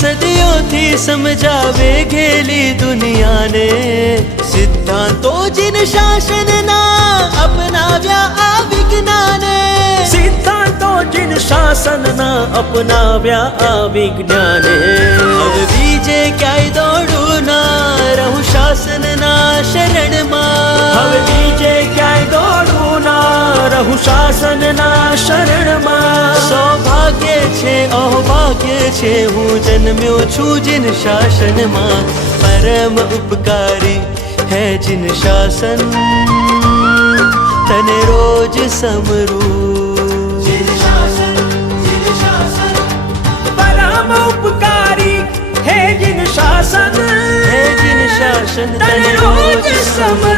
સદીઓથી સમજાવે ઘેલી દુનિયાને સિદ્ધાંતો જીન શાસનના અપનાવ્યા આ વિજ્ઞાને સિદ્ધાંતો જીન શાસનના અપનાવ્યા આ વિજ્ઞાને હવે બીજે ક્યાંય દોડું ના રહું શાસનના શરણમાં હવે બીજે ક્યાંય દોડવું ના રહું શાસનના શરણમાં સૌભાગ્ય છે અહોભાગ્ય છે હું જન્મ્યો છું જીન શાસનમાં પરમ ઉપકારી है जिन शासन तने रोज समरू जिन शासन परम उपकारी है जिन शासन है जिन शासन तने रोज समरू